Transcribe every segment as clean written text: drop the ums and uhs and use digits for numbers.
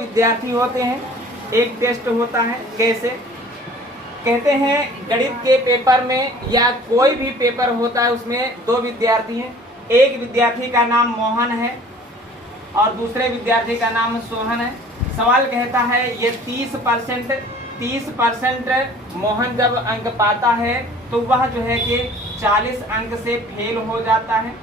विद्यार्थी होते हैं, एक टेस्ट होता है। कैसे कहते हैं, गणित के पेपर में या कोई भी पेपर होता है उसमें दो विद्यार्थी हैं, एक विद्यार्थी का नाम मोहन है और दूसरे विद्यार्थी का नाम सोहन है। सवाल कहता है ये 30% मोहन जब अंक पाता है तो वह जो है कि 40 अंक से फेल हो जाता है।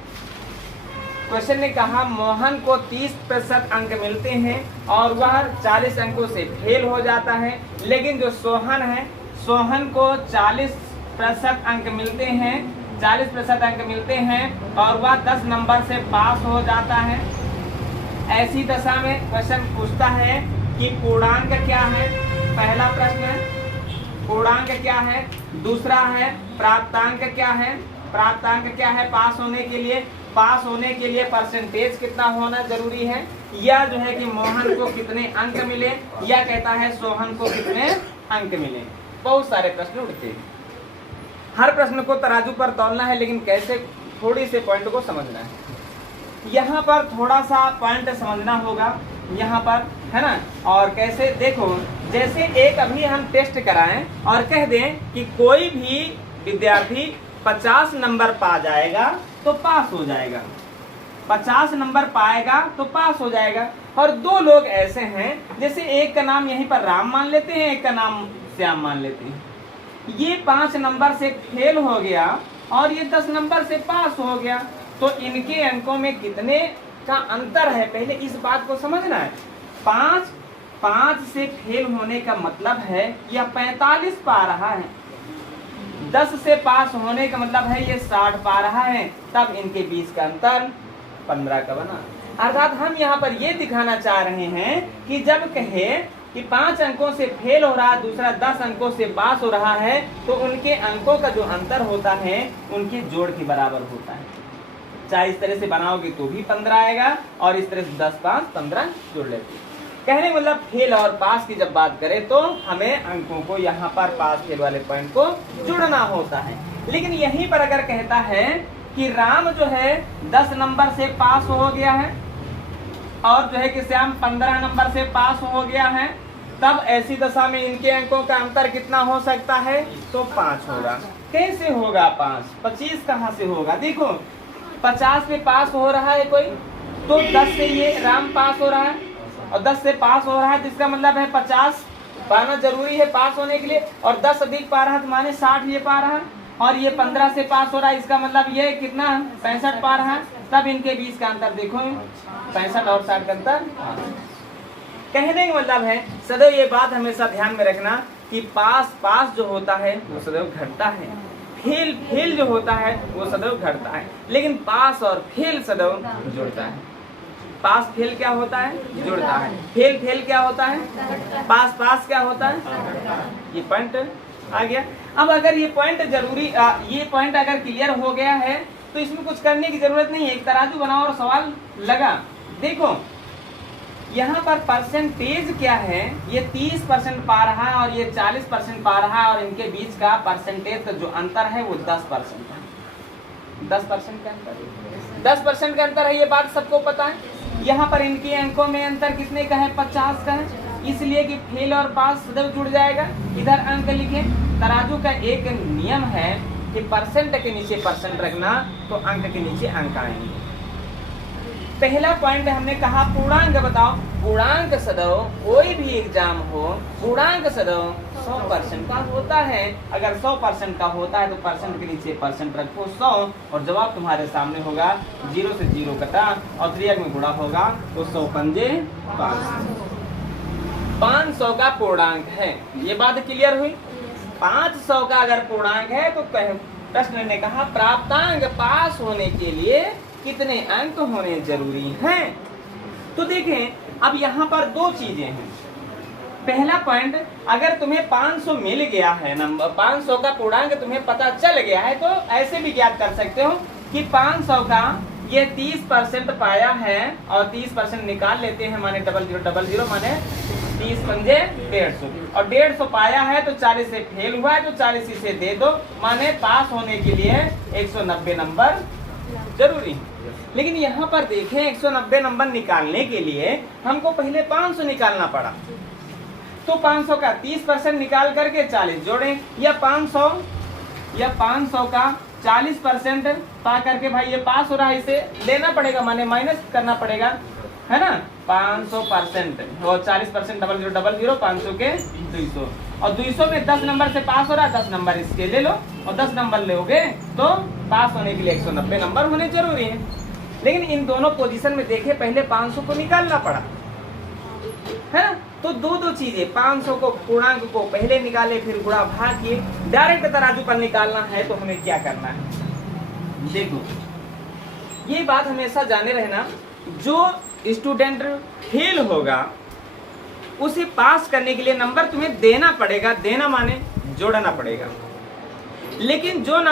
क्वेश्चन ने कहा मोहन को 30% अंक मिलते हैं और वह 40 अंकों से फेल हो जाता है, लेकिन जो सोहन है, सोहन को 40% अंक मिलते हैं, 40% अंक मिलते हैं और वह 10 नंबर से पास हो जाता है। ऐसी दशा में क्वेश्चन पूछता है कि पूर्णांक क्या है। पहला प्रश्न है पूर्णांक क्या है, दूसरा है प्राप्तांक क्या है। प्राप्तांक क्या है, पास होने के लिए परसेंटेज कितना होना जरूरी है, या जो है कि मोहन को कितने अंक मिले, या कहता है सोहन को कितने अंक मिले। बहुत सारे प्रश्न उठते हैं। हर प्रश्न को तराजू पर तौलना है, लेकिन कैसे, थोड़ी से पॉइंट को समझना है। यहाँ पर थोड़ा सा पॉइंट समझना होगा, यहाँ पर है ना। और कैसे, देखो जैसे एक अभी हम टेस्ट कराएं और कह दें कि कोई भी विद्यार्थी 50 नंबर पा जाएगा तो पास हो जाएगा, 50 नंबर पाएगा तो पास हो जाएगा। और दो लोग ऐसे हैं, जैसे एक का नाम यहीं पर राम मान लेते हैं, एक का नाम श्याम मान लेते हैं। ये 5 नंबर से फेल हो गया और ये 10 नंबर से पास हो गया, तो इनके अंकों में कितने का अंतर है, पहले इस बात को समझना है। 5 से फेल होने का मतलब है यह 45 पा रहा है, 10 से पास होने का मतलब है ये 60 पा रहा है, तब इनके बीच का अंतर 15 का बना। अर्थात हम यहाँ पर ये दिखाना चाह रहे हैं कि जब कहे कि 5 अंकों से फेल हो रहा है, दूसरा 10 अंकों से पास हो रहा है, तो उनके अंकों का जो अंतर होता है उनके जोड़ के बराबर होता है। चाहे इस तरह से बनाओगे तो भी 15 आएगा, और इस तरह से 10, 5, 15 जोड़ लेते। कहने मतलब फेल और पास की जब बात करें तो हमें अंकों को यहाँ पर पास फेल वाले पॉइंट को जोड़ना होता है। लेकिन यहीं पर अगर कहता है कि राम जो है 10 नंबर से पास हो गया है और जो है कि श्याम 15 नंबर से पास हो गया है, तब ऐसी दशा में इनके अंकों का अंतर कितना हो सकता है, तो 5 होगा। कैसे होगा 5? 25 कहाँ से होगा? देखो 50 में पास हो रहा है कोई, तो 10 से ये राम पास हो रहा है और 10 से पास हो रहा है, तो इसका मतलब है 50 पाना जरूरी है पास होने के लिए, और 10 अधिक पा रहा है तो माने 60 ये पा रहा है, और ये 15 से पास हो रहा है, इसका मतलब ये कितना 65 पा रहा है। तब इनके बीच का अंतर देखो 65 और 60 का अंतर। कहने का मतलब है सदैव ये बात हमेशा ध्यान में रखना कि पास जो होता है वो सदैव घटता है, फेल जो होता है वो सदैव घटता है, लेकिन पास और फेल सदैव जुड़ता है। पास फेल क्या होता है? जुड़ता है। फेल क्या होता है? पास क्या होता है? ये पॉइंट आ गया। अब अगर ये पॉइंट ये पॉइंट अगर क्लियर हो गया है तो इसमें कुछ करने की जरूरत नहीं है, एक तराजू बनाओ और सवाल लगा। देखो यहाँ पर परसेंटेज क्या है, ये 30% पा रहा है और ये 40% पा रहा है, और इनके बीच का परसेंटेज का जो अंतर है वो 10% है। 10% का अंतर है, 10% का अंतर है, ये बात सबको पता है। यहाँ पर इनके अंकों में अंतर कितने का है? 50 का है, इसलिए कि फेल और पास सदैव जुड़ जाएगा। इधर अंक लिखे। तराजू का एक नियम है कि परसेंट के नीचे परसेंट रखना तो अंक के नीचे अंक आएंगे। पहला पॉइंट हमने कहा पूर्णांक बताओ। पूर्णांक सदैव कोई भी एग्जाम हो, पूर्णांक सदैव 100% का होता है। अगर 100% का होता है तो परसेंट के नीचे परसेंट रखो 100, और जवाब तुम्हारे सामने होगा 0 से 0 कटा और 3 में गुणा होगा तो 100 पंजे 500 का पूर्णांक है। ये बात क्लियर हुई। 500 का अगर पूर्णांक है तो प्रश्न ने कहा प्राप्तांक पास होने के लिए कितने अंक होने जरूरी हैं। तो देखें अब यहाँ पर दो चीजें हैं। पहला पॉइंट, अगर तुम्हें 500 मिल गया है नंबर, 500 का पूर्णांक तुम्हें पता चल गया है, तो ऐसे भी ज्ञात कर सकते हो कि 500 का ये 30% पाया है और 30% निकाल लेते हैं, माने 0000 माने 30 पंजे 150, और 150 पाया है तो 40 से फेल हुआ है तो 40 से दे दो, माने पास होने के लिए 190 नंबर जरूरी। लेकिन यहाँ पर देखें 190 नंबर निकालने के लिए हमको पहले 500 निकालना पड़ा। तो 500 का 30% निकाल करके 40 जोड़ें, या 500 का 40% पा करके भाई ये पास हो रहा है, इसे लेना पड़ेगा, माने माइनस करना पड़ेगा, है ना। 500% और 40% 0000 500 के 200, और 200 में 10 नंबर से पास हो रहा है, 10 नंबर इसके ले लो, और 10 नंबर लोगे तो पास होने के लिए 190 नंबर होने जरूरी है। लेकिन इन दोनों पोजीशन में देखे पहले 500 को निकालना पड़ा, है ना। तो दो चीजें, 500 को पूर्णांक को पहले निकाले, फिर गुणा भाग किए। डायरेक्ट तराजू पर निकालना है तो हमें क्या करना है, देखो ये बात हमेशा जाने रहना, जो स्टूडेंट फेल होगा उसे पास करने के लिए नंबर तुम्हें देना पड़ेगा, देना माने जोड़ना पड़ेगा। लेकिन जो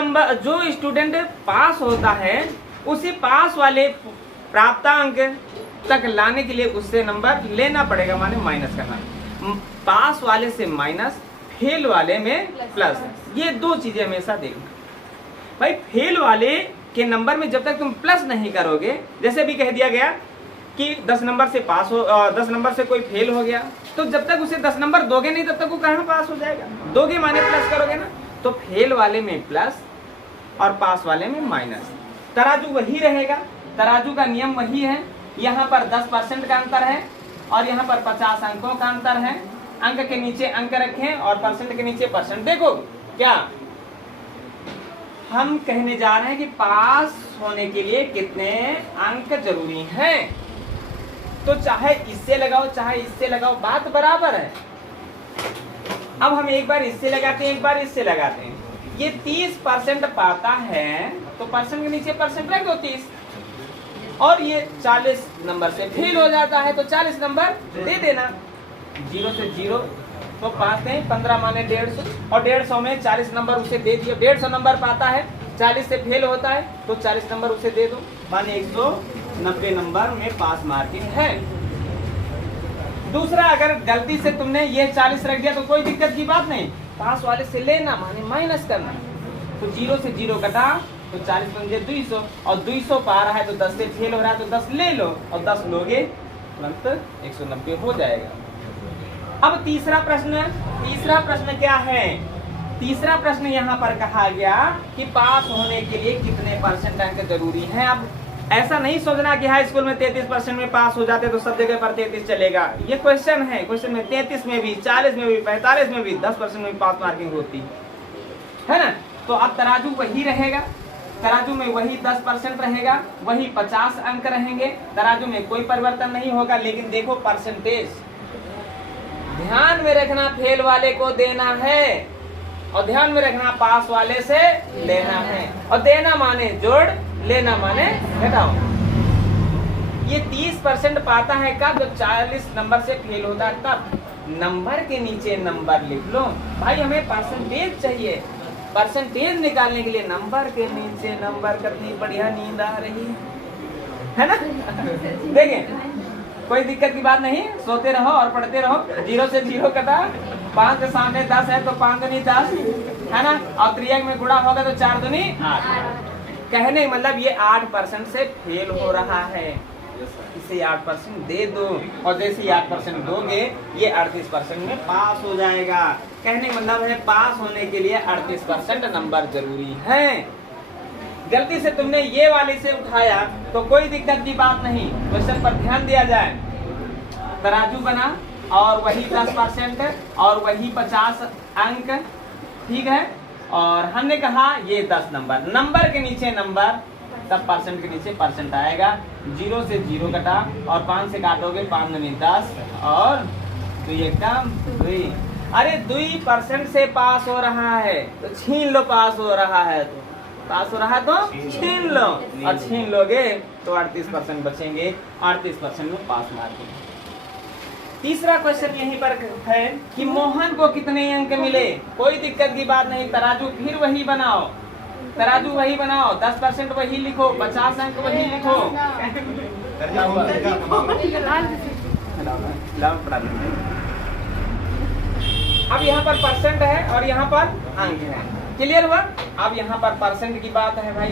स्टूडेंट पास होता है उसे पास वाले प्राप्तांक तक लाने के लिए उससे नंबर लेना पड़ेगा, माने माइनस करना। पास वाले से माइनस, फेल वाले में प्लस, ये दो चीजें हमेशा देखना। भाई फेल वाले के नंबर में जब तक तुम प्लस नहीं करोगे, जैसे भी कह दिया गया कि 10 नंबर से पास हो, 10 नंबर से कोई फेल हो गया, तो जब तक उसे 10 नंबर दोगे नहीं तब तक वो कहाँ पास हो जाएगा, दोगे माने प्लस करोगे ना। तो फेल वाले में प्लस और पास वाले में माइनस। तराजू वही रहेगा, तराजू का नियम वही है। यहाँ पर 10% का अंतर है और यहाँ पर 50 अंकों का अंतर है। अंक के नीचे अंक रखें और परसेंट के नीचे परसेंट। देखो क्या हम कहने जा रहे हैं कि पास होने के लिए कितने अंक जरूरी हैं। तो चाहे इससे लगाओ चाहे इससे लगाओ, बात बराबर है। अब हम एक बार इससे लगाते हैं, एक बार इससे लगाते हैं। ये 30% पाता है तो परसेंट के नीचे परसेंट रख दो 30, और ये 40 नंबर से फेल हो जाता है तो 40 नंबर दे देना। 0 से 0 तो 5 नहीं, 15 माने 150, और 150 में 40 नंबर उसे दे दिए। 150 नंबर पाता है, 40 से फेल होता है तो 40 नंबर उसे दे दो, माने 190 नंबर में पास मार्किंग है। दूसरा, अगर गलती से तुमने ये 40 रख दिया तो कोई दिक्कत की बात नहीं, पास वाले से लेना माने माइनस करना। तो 0 से 0 कटा तो 40 बन 200, और 200 पा रहा है तो 10 से फेल हो रहा है तो 10 ले लो, और 10 लोगे तुरंत 190 हो जाएगा। अब तीसरा प्रश्न क्या है? तीसरा प्रश्न यहाँ पर कहा गया कि पास होने के लिए कितने परसेंट अंक जरूरी है। अब ऐसा नहीं सोचना कि हाई स्कूल में 33% में पास हो जाते तो सब जगह पर 33 चलेगा। ये क्वेश्चन है, क्वेश्चन में 33 में भी, 40 में भी, 45 में भी, 10% में भी पास मार्किंग होती है ना। तो अब तराजू वही रहेगा, तराजू में वही 10% रहेगा, वही 50 अंक रहेंगे, तराजू में कोई परिवर्तन नहीं होगा। लेकिन देखो परसेंटेज ध्यान में रखना, फेल वाले को देना है और ध्यान में रखना पास वाले से लेना है। और देना माने जोड़, लेना माने घटाओ। ये 30% पाता है कब? जब 40 नंबर से फेल होता है तब। नंबर के नीचे नंबर लिख लो भाई, हमें परसेंटेज चाहिए। परसेंटेज निकालने के लिए नंबर के नीचे नंबर, कितनी बढ़िया नींद आ रही है ना। देखें कोई दिक्कत की बात नहीं, सोते रहो और पढ़ते रहो। 0 से 0 कटा, 5 के सामने 10 है तो 5 दूनी 10 है ना, और त्रियक में गुणा होगा तो 4 दूनी 8। कहने मतलब ये 8% से फेल हो रहा है, इसे 8% दे दो, और जैसे ही 8% दोगे ये 38% में पास हो जाएगा। कहने का मतलब है पास होने के लिए 38% नंबर जरूरी है। गलती से तुमने ये वाले से उठाया तो कोई दिक्कत की बात नहीं, क्वेश्चन पर ध्यान दिया जाए। तराजू बना और वही 10% और वही 50 अंक, ठीक है। और हमने कहा ये 10 नंबर, नंबर के नीचे नंबर तब परसेंट के नीचे परसेंट आएगा। 0 से 0 कटा और 5 से काटोगे 5 दूनी 10 और 2 एकम 2। अरे 2% से पास हो रहा है तो छीन लो, पास हो रहा है तो पास हो रहा है तो छीन लो, और छीन लोगे तो 38% बचेंगे, 38% में पास मार्किंग। तीसरा क्वेश्चन यहीं पर है कि मोहन को कितने अंक मिले। कोई दिक्कत की बात नहीं, तराजू फिर वही बनाओ, तराजू वही बनाओ, 10% वही लिखो, 50 अंक वही लिखो। अब यहाँ पर परसेंट है और यहाँ पर अंक है, क्लियर हुआ। अब यहाँ पर परसेंट की बात है भाई,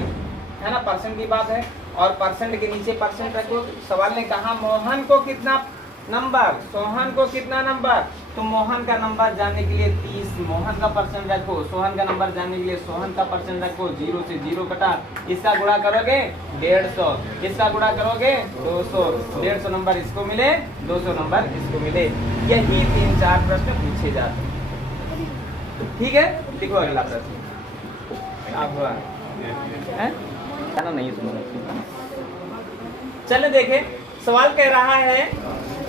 है ना, परसेंट की बात है। और परसेंट के नीचे परसेंट रखो। सवाल ने कहा मोहन को कितना नंबर, सोहन को कितना नंबर, तो मोहन का नंबर जानने के लिए 30 मोहन का परसेंट रखो, सोहन का नंबर जानने के लिए सोहन का परसेंट रखो। 0 से 0 कटा, इसका गुणा करोगे 150, इसका गुणा करोगे 200, 150 नंबर इसको मिले, 200 नंबर इसको मिले। यही 3-4 प्रश्न पूछे जाते हैं। ठीक है, देखो अगला प्रश्न आप हुआ नहीं सुना। चलो देखे, सवाल कह रहा है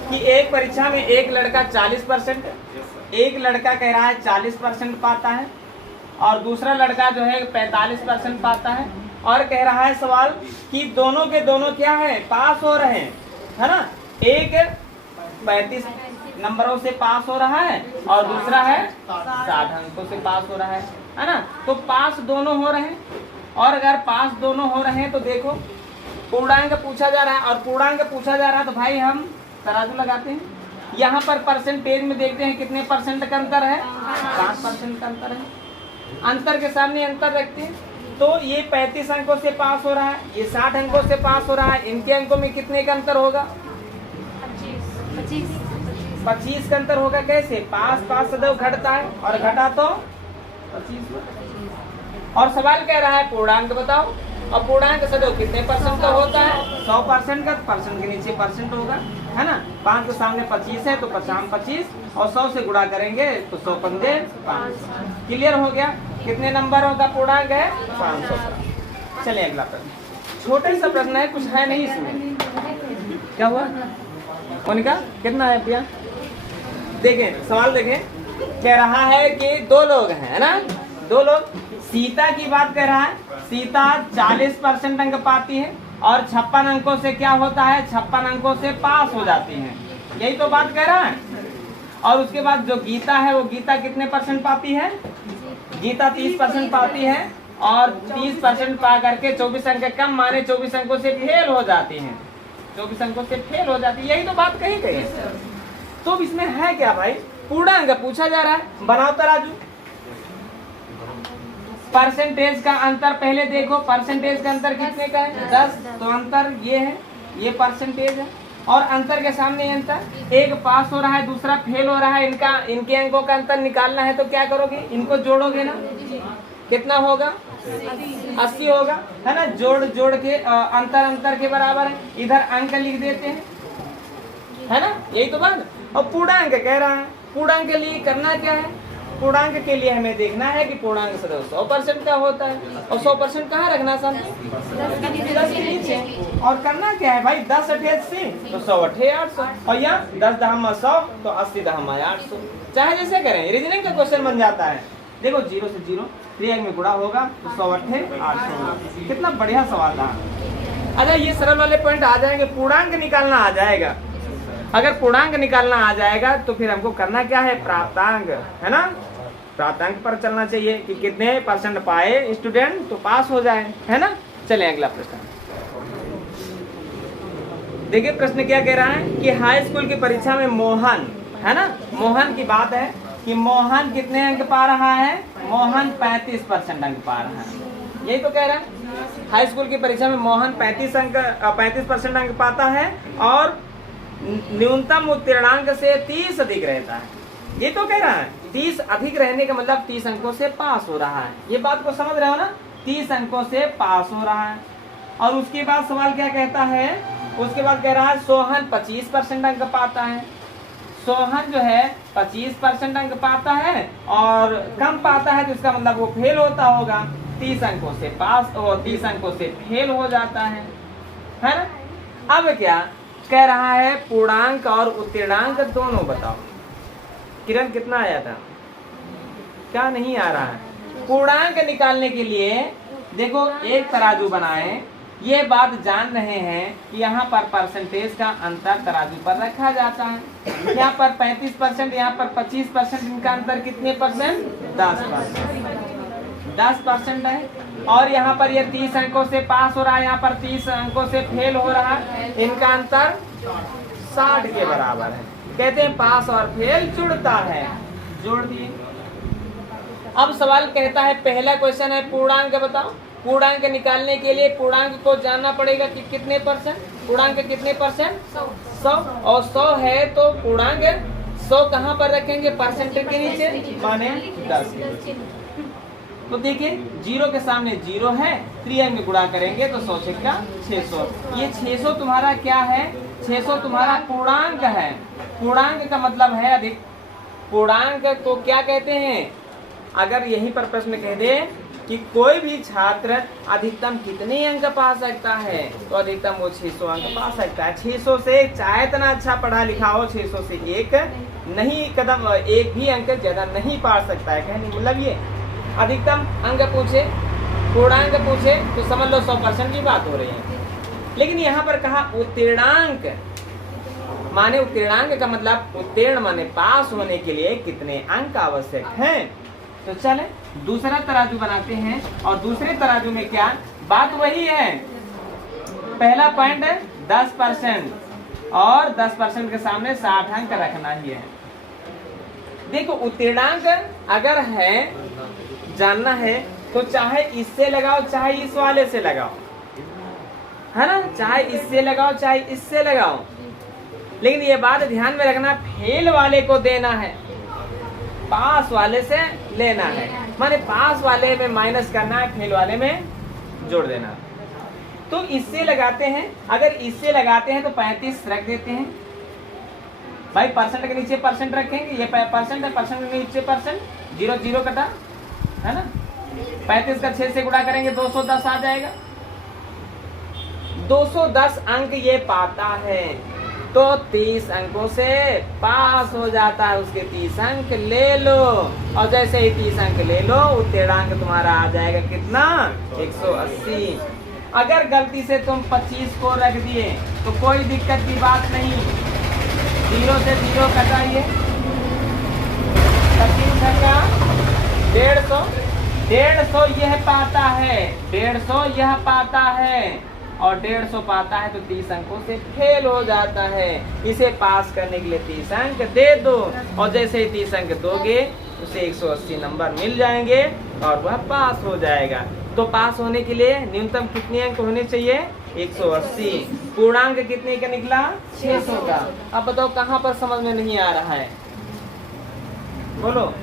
कि एक परीक्षा में एक लड़का 40%, एक लड़का कह रहा है 40% पाता है और दूसरा लड़का जो है 45% पाता है, और कह रहा है सवाल कि दोनों के दोनों क्या है, पास हो रहे हैं, है ना। एक 35 नंबरों से पास हो रहा है और दूसरा है 60 अंकों से पास हो रहा है ना। तो पास दोनों हो रहे हैं, और अगर पास दोनों हो रहे हैं तो देखो पूर्णांक पूछा जा रहा है, और पूर्णांक पूछा जा रहा है तो भाई हम तराजू लगाते हैं। यहाँ पर परसेंटेज में देखते हैं कितने परसेंट का अंतर है, 5% का अंतर है। अंतर के सामने अंतर रखते हैं, तो ये 35 अंकों से पास हो रहा है, ये 60 अंकों से पास हो रहा है, इनके अंकों में कितने का अंतर होगा, 25 का अंतर होगा। कैसे, पास सदैव घटता है और घटा तो 25। और सवाल कह रहा है पूर्णांक बताओ, और पूर्णांक सदैव कितने परसेंट का होता है, 100% का। परसेंट के नीचे परसेंट होगा, है ना। 5 के सामने 25 है तो 25, और 100 से गुणा करेंगे तो 100 पंजे 500। क्लियर हो गया, कितने नंबरों का पूर्णांक है, 500। चलिए अगला प्रश्न, छोटे सा प्रश्न है, कुछ है नहीं इसमें। क्या हुआ उनका, कितना है भैया, देखें सवाल देखें। कह रहा है कि 2 लोग हैं, है ना, 2 लोग। सीता की बात कर रहा है, सीता 40% अंक पाती है और 56 अंकों से क्या होता है, 56 अंकों से पास हो जाती है, यही तो बात कह रहा है। और उसके बाद जो गीता है, वो गीता कितने परसेंट पाती है, गीता 30% पाती है और 30% पा करके 24 अंक कम माने 24 अंकों से फेल हो जाती है, 24 अंकों से फेल हो जाती है, यही तो बात कही गई है। तो इसमें है क्या भाई, पूर्णांक पूछा जा रहा है, बनाओ तराजू। परसेंटेज का अंतर पहले देखो, परसेंटेज का अंतर कितने का है, 10, तो अंतर ये है, ये परसेंटेज है, और अंतर के सामने अंतर, एक पास हो रहा है दूसरा फेल हो रहा है, इनके अंकों का अंतर निकालना है तो क्या करोगे, इनको जोड़ोगे ना, कितना होगा, 80 होगा, है ना। जोड़ के अंतर के बराबर है, इधर अंक लिख देते हैं, है ना, यही तो बात। और पूर्णांक कह रहा है, पूर्णांक के लिए करना क्या है, पूर्णांक के लिए हमें देखना है कि पूर्णांक सदैव 100% का होता है, और 100% कहाँ रखना सर, 10 के नीचे। और करना क्या है भाई, 10 अठे 80 तो 100 अठे 800, और यहाँ 10 दहमा 100 तो 80 दहमा 800, चाहे जैसे करें, रीजनिंग का क्वेश्चन बन जाता है। देखो 0 से 0 3 में गुणा होगा तो 100 अठे 800, कितना बढ़िया सवाल था। अच्छा ये सरल वाले पॉइंट आ जाएंगे, पूर्णांक निकालना आ जाएगा। अगर पूर्णांक निकालना आ जाएगा तो फिर हमको करना क्या है, प्राप्तांक, है ना, प्राप्तांक पर चलना चाहिए कि कितने परसेंट पाए स्टूडेंट तो पास हो जाए, है ना। चलें अगला प्रश्न देखिए, प्रश्न क्या कह रहा है कि हाई स्कूल की परीक्षा में मोहन, है ना, मोहन की बात है कि मोहन कितने अंक पा रहा है, मोहन 35% अंक पा रहा है, यही तो कह रहा है। हाई स्कूल की परीक्षा में मोहन 35% अंक पाता है और न्यूनतम उत्तीर्णांक से 30 अधिक रहता है, ये तो कह रहा है। 30 अधिक रहने का मतलब 30 अंकों से पास हो रहा है, ये बात को समझ रहे हो ना, 30 अंकों से पास हो रहा है। और उसके बाद सवाल क्या कहता है, उसके बाद कह रहा है सोहन 25% अंक पाता है, सोहन जो है 25% अंक पाता है और कम पाता है, तो इसका मतलब वो फेल होता होगा, 30 अंकों से पास और 30 अंकों से फेल हो जाता है ना। अब क्या कह रहा है, पूर्णांक और उत्तीर्णांक दोनों बताओ। किरण कितना आया था, क्या नहीं आ रहा है। पूर्णांक निकालने के लिए देखो एक तराजू बनाए, ये बात जान रहे हैं कि यहाँ पर परसेंटेज का अंतर तराजू पर रखा जाता है। यहाँ पर 35%, यहाँ पर 25%, इनका अंतर कितने परसेंट, 10% है। और यहाँ पर ये 30 अंकों से पास हो रहा है, यहाँ पर 30 अंकों से फेल हो रहा है, इनका अंतर 60 के बराबर है। कहते हैं पास और फेल जुड़ता है, जोड़ दिए। अब सवाल कहता है, पहला क्वेश्चन है पूर्णांक बताओ, पूर्णांक निकालने के लिए पूर्णांक को जानना पड़ेगा कि कितने परसेंट, पूर्णांक कितने परसेंट, 100, और 100 है तो पूर्णांक 100 कहाँ पर रखेंगे, परसेंटेज के नीचे, माने 10। तो देखिए 0 के सामने 0 है, त्रिअंक में गुणा करेंगे तो 100 छक्का 600। ये 600 तुम्हारा क्या है, 600 तुम्हारा पूर्णांक है। पूर्णांक का मतलब है अधिक। पूर्णांक को क्या कहते हैं, अगर यही पर प्रश्न कह दे कि कोई भी छात्र अधिकतम कितने अंक पा सकता है, तो अधिकतम वो 600 अंक पा सकता है। 600 से चाहे इतना अच्छा पढ़ा लिखा हो, 600 से एक नहीं कदम, एक भी अंक ज्यादा नहीं पा सकता है। कहने मतलब ये अधिकतम अंक पूछे, पूर्णांक पूछे तो समझ लो 100% की बात हो रही है। लेकिन यहाँ पर कहा उत्तीर्णांक, माने उत्तीर्णांक का मतलब उत्तीर्ण माने पास होने के लिए कितने अंक आवश्यक हैं। तो चले दूसरा तराजू बनाते हैं, और दूसरे तराजू में क्या बात वही है, पहला पॉइंट है 10% और 10% के सामने 60 अंक रखना ही है। देखो उत्तीर्णांक अगर है जानना है तो चाहे इससे लगाओ चाहे इस वाले से लगाओ, है ना, चाहे इससे लगाओ चाहे इससे लगाओ। लेकिन ये बात ध्यान में रखना, फेल वाले को देना है, पास वाले से लेना है। माने पास वाले में माइनस करना है, फेल वाले में जोड़ देना। तो इससे लगाते हैं, अगर इससे लगाते हैं तो 35 रख देते हैं भाई, परसेंट के नीचे परसेंट रखेंगे, ये परसेंट है, परसेंट के नीचे परसेंट, 0 0 कटा, है ना। 35 का 6 से गुणा करेंगे 210 आ जाएगा। 210 अंक ये पाता है तो 30 अंकों से पास हो जाता है। उसके 30 अंक ले लो, और जैसे ही 30 अंक ले लो उत्तीर्णांक तुम्हारा आ जाएगा कितना, 180। अगर गलती से तुम 25 को रख दिए तो कोई दिक्कत की बात नहीं, 0 से 0 कटाइए, 25 का 150, 150 यह पाता है, 150 यह पाता है, और 150 पाता है तो 30 अंकों से फेल हो जाता है। इसे पास करने के लिए 30 अंक दे दो, और जैसे ही 30 अंक दोगे उसे 180 नंबर मिल जाएंगे और वह पास हो जाएगा। तो पास होने के लिए न्यूनतम कितने अंक होने चाहिए, 180। पूर्णांक कितने का निकला, 600 का। अब बताओ कहाँ पर समझ में नहीं आ रहा है, बोलो।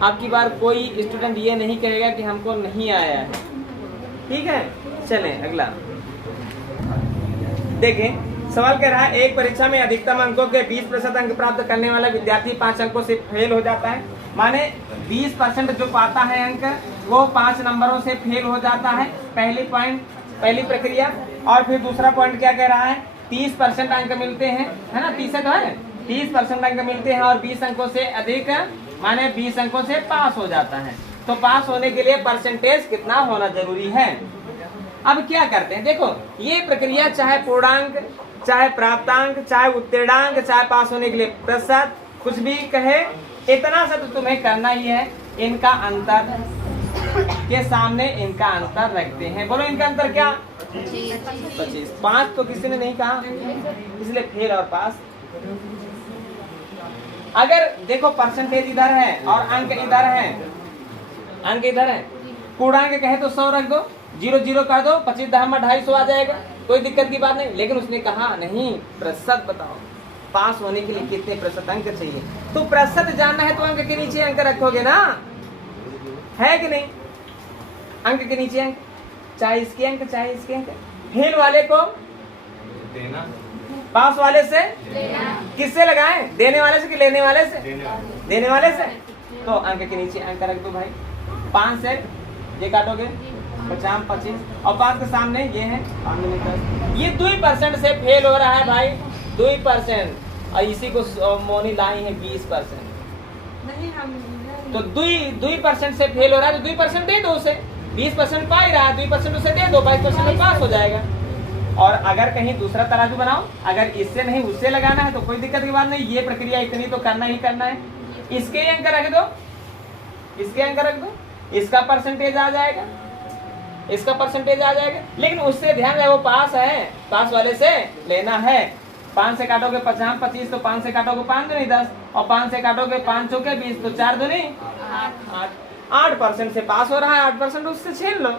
अब की बार कोई स्टूडेंट ये नहीं कहेगा कि हमको नहीं आया है, ठीक है। चलें अगला देखें। सवाल कह रहा है, एक परीक्षा में अधिकतम अंकों के 20% अंक प्राप्त करने वाला विद्यार्थी 5 अंकों से फेल हो जाता है। माने 20% जो पाता है अंक वो 5 नंबरों से फेल हो जाता है। पहली प्रक्रिया। और फिर दूसरा पॉइंट क्या कह रहा है, 30% अंक मिलते हैं, है ना, 30 है, 30% अंक मिलते हैं और 20 अंकों से अधिक माने 20 अंकों से पास हो जाता है। तो पास होने के लिए परसेंटेज कितना होना जरूरी है। अब क्या करते हैं, देखो ये प्रक्रिया चाहे पूर्णांक चाहे प्राप्तांक चाहे उत्तीर्णांक चाहे पास होने के लिए प्रतिशत कुछ भी कहे, इतना सा तो तुम्हें करना ही है। इनका अंतर के सामने इनका अंतर रखते हैं। बोलो इनका अंतर क्या, 25। 5 तो किसी ने नहीं कहा, इसलिए फेल और पास। अगर देखो परसेंटेज इधर है और अंक इधर है, अंक इधर है, पूर्णांक कहे तो 100 रख दो, 0 0 कर दो, 25 दहमा 250 आ जाएगा, कोई दिक्कत की बात नहीं। लेकिन उसने कहा नहीं, प्रतिशत बताओ, पास होने के लिए कितने प्रतिशत अंक चाहिए। तो प्रतिशत जानना है तो अंक के नीचे अंक रखोगे ना, है कि नहीं। अंक के नीचे अंक, चाहे इसके अंक चाहे इसके अंक। फेल वाले को देना, पास वाले से किससे लगाएं, देने वाले से कि लेने वाले से, देने वाले से। तो अंक के नीचे अंक रख दो भाई। 5 से ये काटोगे 50 25 और 5 के सामने ये है 5 मिनट। ये 2% से फेल हो रहा है भाई, 2%। और इसी को मोनी लाई है 20%। तो 2% से फेल हो रहा है तो 2% दे दो उसे। 20% पा ही रहा है, 2% उसे दे दो, 22% में पास हो जाएगा। और अगर कहीं दूसरा तराजू बनाओ, अगर इससे नहीं उससे लगाना है तो कोई दिक्कत की बात नहीं, ये प्रक्रिया इतनी तो करना ही करना है। इसके अंक रख दो, इसके अंक रख दो, इसका परसेंटेज आ जाएगा, इसका परसेंटेज आ जाएगा। लेकिन उससे ध्यान रहे वो पास है, पास वाले से लेना है। 5 से काटोगे 50 25, तो 5 से काटोगे 5 दूनी 10 और 5 से काटोगे 5 चौके 20, तो 4 दूनी 8। 8% से पास हो रहा है, 8% उससे छीन लो।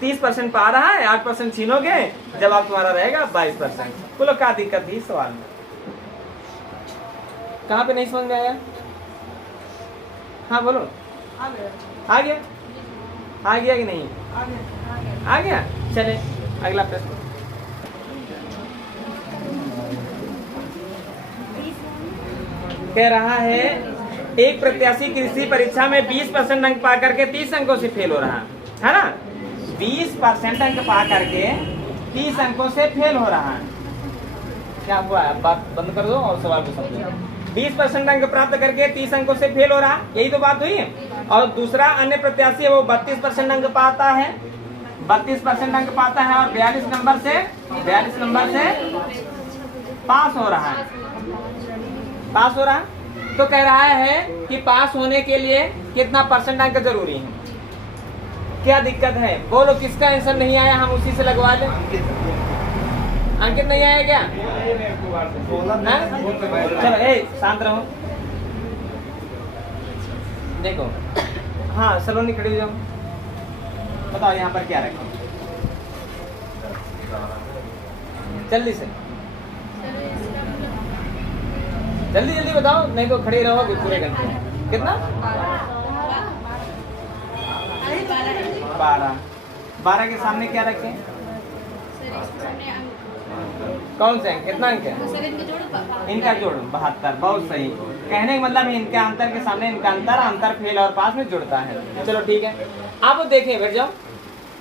30% पा रहा है, 8% छीनोगे, जवाब तुम्हारा रहेगा 22%। बोलो क्या दिक्कत थी सवाल में? कहाँ पे नहीं समझ में आया? हाँ बोलो। आ गया? आ गया कि नहीं? आ गया। चले अगला प्रश्न। कह रहा है एक प्रत्याशी कृषि परीक्षा में 20% अंक पा करके 30 अंकों से फेल हो रहा है ना? 20% अंक पा करके 30 अंकों से फेल हो रहा है। क्या हुआ? बात बंद कर दो और सवाल को समझो। 20% अंक प्राप्त करके 30 अंकों से फेल हो रहा, यही तो बात हुई है। और दूसरा अन्य प्रत्याशी है वो 32% अंक पाता है, 32% अंक पाता है और 42 नंबर से पास हो रहा है, पास हो रहा है। तो कह रहा है कि पास होने के लिए कितना परसेंट अंक जरूरी है? क्या दिक्कत है? बोलो किसका आंसर नहीं आया, हम उसी से लगवा लें। अंकित नहीं आया क्या? चलो शांत रहो। देखो हाँ सलोनी खड़ी हो जाओ, बताओ यहाँ पर क्या रखें? जल्दी से जल्दी बताओ, नहीं तो खड़े रहोगे पूरे घंटे। कितना? 12 के सामने क्या रखें? कौन से अंक? कितना अंक है? इनका जोड़ 72। बहुत सही। कहने का मतलब इनका अंतर के सामने इनका अंतर फेल और पास में जुड़ता है। चलो ठीक है। अब देखें, बैठ जाओ।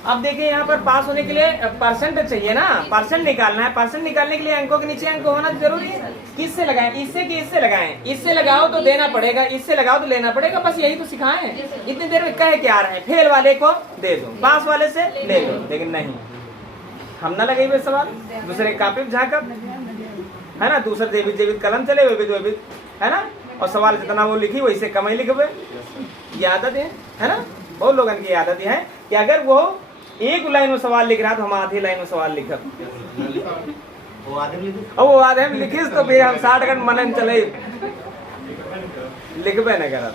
अब देखिए यहाँ पर पास होने के लिए परसेंट चाहिए ना, परसेंट निकालना है। परसेंट निकालने के लिए अंकों के नीचे अंक होना जरूरी है। किससे लगाएं? इससे कि इससे लगाएं? इससे लगाओ तो देना पड़ेगा, इससे लगाओ तो लेना पड़ेगा। बस यही तो सिखाएं। इतनी देर में कह के आ रहे हैं फेल वाले को दे दो, पास वाले से ले लो। लेकिन नहीं, हम ना लगे हुए सवाल, दूसरे कापी में झाँकब है ना, दूसरे जेबित कलम चले हुए है ना, और सवाल जितना वो लिखी वैसे कम ही लिखे। ये आदत है ना, बहुत लोगों की आदत है कि अगर वो एक लाइन में सवाल लिख रहा तो हम आधी लाइन में सवाल लिखब, वो आधे में लिखिस तो फिर हम 60 घंटे मनन चले लिखबे न करब,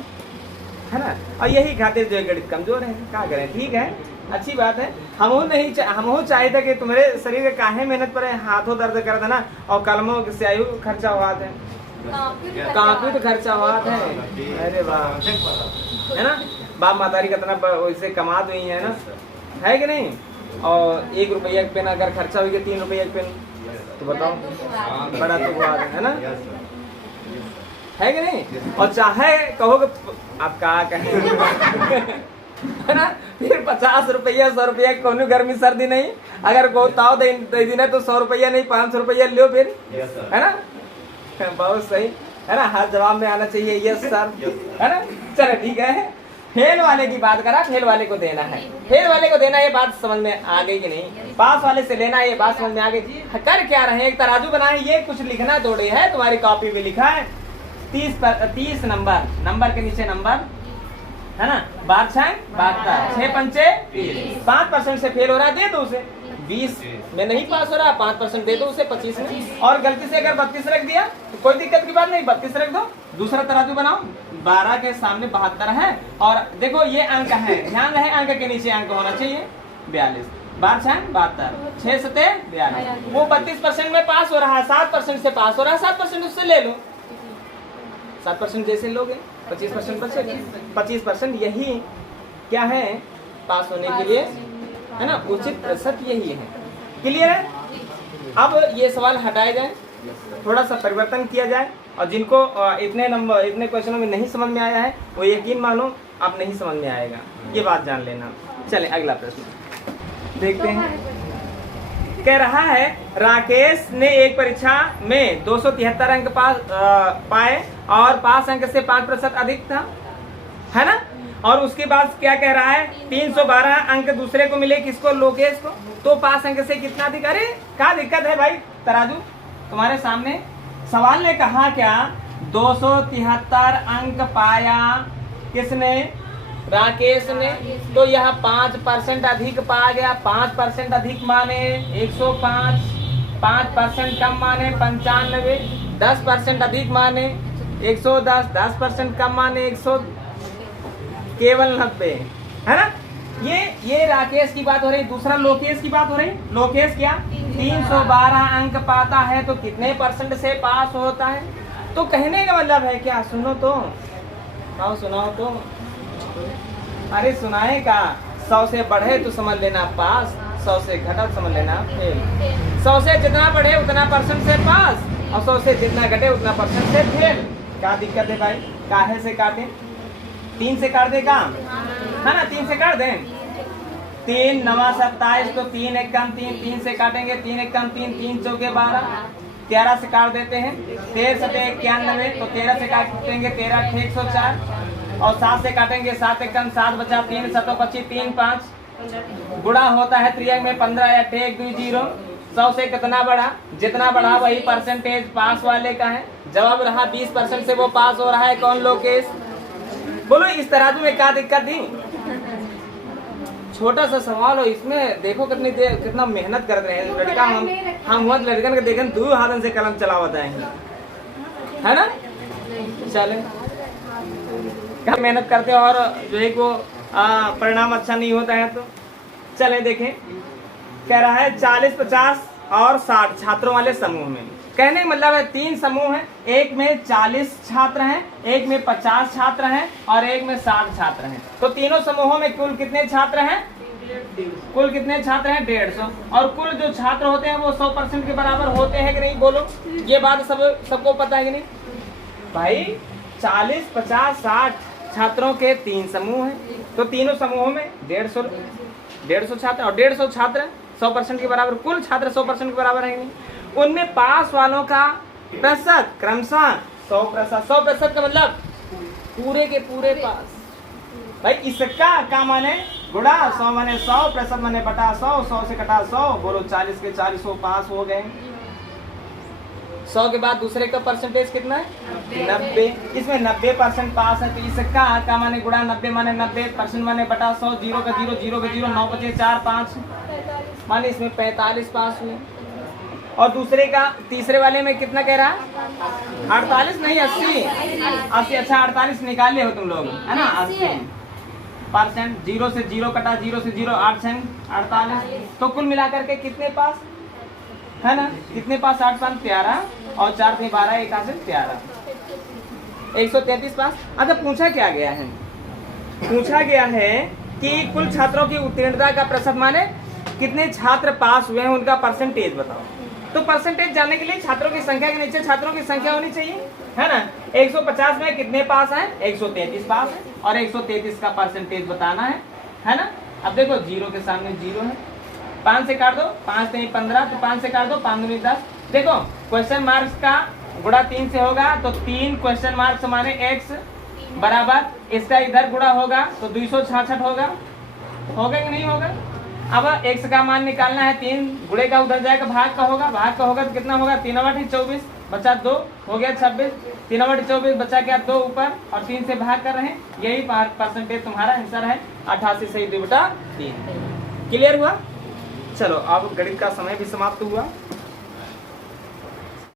है ना। और यही खातिर जो गणित कमजोर है, क्या करें। ठीक है, अच्छी बात है। हमहू चाहे थे कि तुम्हारे शरीर के काहे मेहनत पर हाथों दर्द कर देना और कलमों से आयु खर्चा हुआ है, काफी तो खर्चा हुआ है। अरे वाह, है ना, बाप मातारी कितना वैसे कमा हुई है ना, है कि नहीं। और 1 रुपया पेन अगर खर्चा हो गया 3 रुपया पेन, तो बताओ बड़ा तो हुआ है ना, है कि नहीं। और चाहे कहो कि आप क्या कहें है ना, फिर 50 रुपया 100 रुपया कोनो गर्मी सर्दी नहीं, अगर को ताव दे दिन है तो 100 रुपया नहीं 500 रुपया लो फिर, है ना। बहुत सही है ना, हर जवाब में आना चाहिए यस सर, है ना। चलो ठीक है, फेल वाले की बात करा, फेल वाले को देना है, फेल वाले को देना। ये बात समझ में आ गई कि नहीं? पास वाले से लेना, ये बात समझ में आ गई। कर क्या रहे, एक तराजू बनाए, ये कुछ लिखना थोड़े है, तुम्हारी कॉपी में लिखा है 30 नंबर के नीचे नंबर, है ना, 12 72 6 पंचे 5% से फेल हो रहा है, दे दो उसे। 20 में नहीं पास हो रहा, 5% दे दो उसे 25 में। और गलती से अगर 32 रख दिया तो कोई दिक्कत की बात नहीं, 32 रख दो। दूसरा तराजू बनाओ, 12 के सामने 72 है, और देखो ये अंक है, ध्यान रहे अंक के नीचे अंक होना चाहिए 42। 12 72 6 7 42। वो 32% में पास हो रहा है, 7% से पास हो रहा है, 7% उससे ले लो। 7% जैसे लोगे 25% बचेगा। 25% यही क्या है पास होने के लिए, है ना, उचित प्रतिशत यही है। क्लियर है? अब ये सवाल हटाए जाए, थोड़ा सा परिवर्तन किया जाए, और जिनको इतने क्वेश्चनों में नहीं समझ में आया है वो यकीन मानो आप नहीं समझ में आएगा, ये बात जान लेना। चले अगला प्रश्न देखते हैं। कह रहा है राकेश ने एक परीक्षा में 273 अंक पाए और पास अंक से 5% अधिक था, है ना। और उसके बाद क्या कह रहा है, 312 अंक दूसरे को मिले, किसको? लोकेश को। तो पास अंक से कितना अधिक? अरे क्या दिक्कत है भाई, तराजू तुम्हारे सामने। सवाल ने कहा क्या, 273 अंक पाया किसने? राकेश ने। तो यह 5% अधिक पा गया, 5% अधिक माने 105, 5% कम माने 95, 10% अधिक माने 110, 10% कम माने 100, केवल 90, है ना। ये राकेश की बात हो रही, दूसरा लोकेश की बात हो रही। लोकेश क्या 312 अंक पाता है तो कितने % से पास होता है? तो कहने का मतलब है क्या, सुनो तो, आओ सुनाओ तो, अरे सुनाए का, 100 से बढ़े तो समझ लेना पास, 100 से घटा तो समझ लेना फेल। 100 से जितना बढ़े उतना % से पास, और 100 से जितना घटे उतना % से फेल। क्या दिक्कत है भाई, काहे से काटे? 3 से काट दे काम है ना, 3 से काट दें। 3 9 27 तो 3 1 कम 3, 3 से काटेंगे, 3 1 कम 3, 3 चौके 12, 13 से काट देते हैं। 13 7 91 तो 13 से काटेंगे, 13 8 104, और 7 से काटेंगे, 7 1 कम 7 बचा, 3 7 25 3 5, गुणा होता है त्रियंग में 15 8 1 2 0। 100 से कितना बढ़ा, जितना बढ़ा वही % पास वाले का है। जवाब रहा 20% से वो पास हो रहा है। कौन लोकेश? बोलो इस तरह में क्या दिक्कत थी? छोटा सा सवाल हो, इसमें देखो कितनी देर कितना मेहनत कर रहे हैं लड़का। हम हुआ लड़कन के देखें 2 हाथन से कलम चलावत है ना। चले क्या मेहनत करते और जो है को परिणाम अच्छा नहीं होता है। तो चले देखें, कह रहा है 40 50 और 60 छात्रों वाले समूह में। कहने का मतलब है 3 समूह हैं, एक में 40 छात्र हैं, एक में 50 छात्र हैं और एक में 60 छात्र हैं। तो तीनों समूहों में कुल कितने छात्र हैं? कुल कितने छात्र हैं? 150। और कुल जो छात्र होते हैं वो 100% के बराबर होते हैं कि नहीं? बोलो, ये बात सबको पता है कि नहीं भाई? 40 50 60 छात्रों के 3 समूह हैं, तो तीनों समूहों में 150 छात्र, और 150 छात्र 100% के बराबर, कुल छात्र 100% के बराबर है नहीं। उनमें पास वालों का प्रतिशत क्रमशः 100%। 100% का मतलब पूरे के पूरे पास। भाई इसका क्या माने? गुणा 100 माने 100, प्रतिशत माने बटा 100, 100 से कटा 100, बोलो 40 के 40 100 पास हो गए। 100 के बाद दूसरे का % कितना है? 90। इसमें 90% पास है, तो इसका क्या माने? गुणा 90 माने 90, % माने बटा 100, 0 का 0, 0 का 0, 9 बचे 4 5 माने इसमें 45 पास हुए। और दूसरे का तीसरे वाले में कितना कह रहा? 48 नहीं 80। अच्छा 48 निकाले हो तुम लोग है ना। 80%, 0 से 0 कटा, 0 से 0 8 48, तो कुल मिलाकर के कितने पास है ना? कितने पास? 8 5 13 और 4 से 12, 1 से 13, 133 पास। अच्छा पूछा क्या गया है? पूछा गया है कि कुल छात्रों की उत्तीर्णता का प्रतिशत माने कितने छात्र पास हुए हैं, उनका % बताओ। तो % जानने के लिए छात्रों की संख्या के नीचे छात्रों की संख्या होनी चाहिए है ना। 150 में कितने पास हैं? 133 पास है, और 133 का % बताना है ना। अब देखो 0 के सामने 0 है, 5 से काट दो, 5 3 15, तो 5 से काट दो, 5 2 10। देखो क्वेश्चन मार्क्स का गुणा 3 से होगा, तो 3 क्वेश्चन मार्क्स माने x बराबर, इसका इधर गुणा होगा तो 266 होगा कि नहीं होगा? अब x का मान निकालना है, 3 गुणे का उधर जाएगा, भाग का होगा तो कितना होगा? 3 8 24 बचा 2 हो गया 26, 3 8 24 बचा क्या 2 ऊपर, और 3 से भाग कर रहे हैं। यही % तुम्हारा आंसर है 88 सही 2/3। क्लियर हुआ? चलो अब गणित का समय भी समाप्त हुआ।